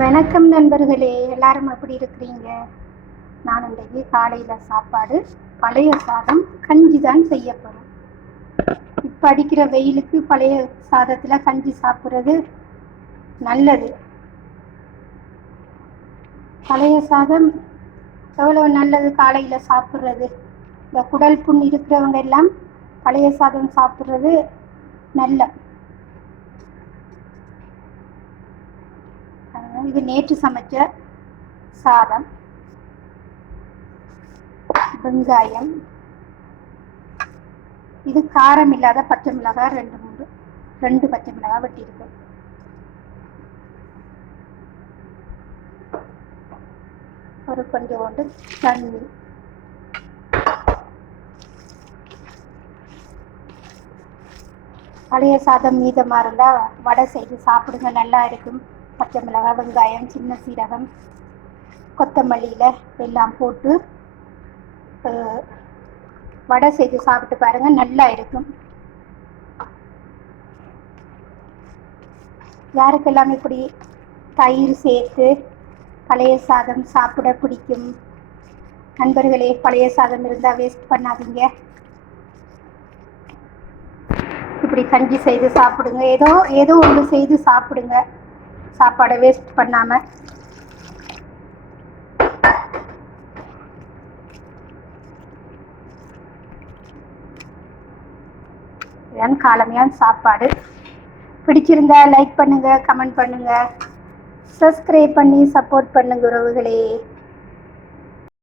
வணக்கம் நண்பர்களே, எல்லாரும் எப்படி இருக்கிறீங்க? நான் இன்றைக்கு காலையில் சாப்பாடு பழைய சாதம் கஞ்சி தான் செய்ய போகிறேன். இப்போ அடிக்கிற வெயிலுக்கு பழைய சாதத்தில் கஞ்சி சாப்பிட்றது நல்லது. பழைய சாதம் எவ்வளோ நல்லது காலையில் சாப்பிட்றது. இந்த குடல் புண் இருக்கிறவங்க எல்லாம் பழைய சாதம் சாப்பிட்றது நல்ல. இது நேற்று சமைச்ச சாதம், வெங்காயம், இது காரம் இல்லாத பச்சை மிளகாய் ரெண்டு பச்சை மிளகாய் வெட்டியிருக்கு. ஒரு கொஞ்சோண்டு தண்ணி, பழைய சாதம் மீதமாக இருந்தால் வடை செய்து சாப்பிடுங்க, நல்லா இருக்கும். பச்சை மிளகாய், வெங்காயம், சின்ன சீரகம், கொத்தமல்லியில் எல்லாம் போட்டு வடை செய்து சாப்பிட்டு பாருங்கள், நல்லா இருக்கும். யாருக்கெல்லாம் இப்படி தயிர் சேர்த்து பழைய சாதம் சாப்பிட பிடிக்கும்? நண்பர்களே, பழைய சாதம் இருந்தால் வேஸ்ட் பண்ணாதீங்க. இப்படி கஞ்சி செய்து சாப்பிடுங்க. ஏதோ ஒன்று செய்து சாப்பிடுங்க, சாப்பாடை வேஸ்ட் பண்ணாமல். இதுதான் காலமையான சாப்பாடு. பிடிச்சிருந்தா லைக் பண்ணுங்கள், கமெண்ட் பண்ணுங்கள், சப்ஸ்கிரைப் பண்ணி சப்போர்ட் பண்ணுங்க உறவுகளே.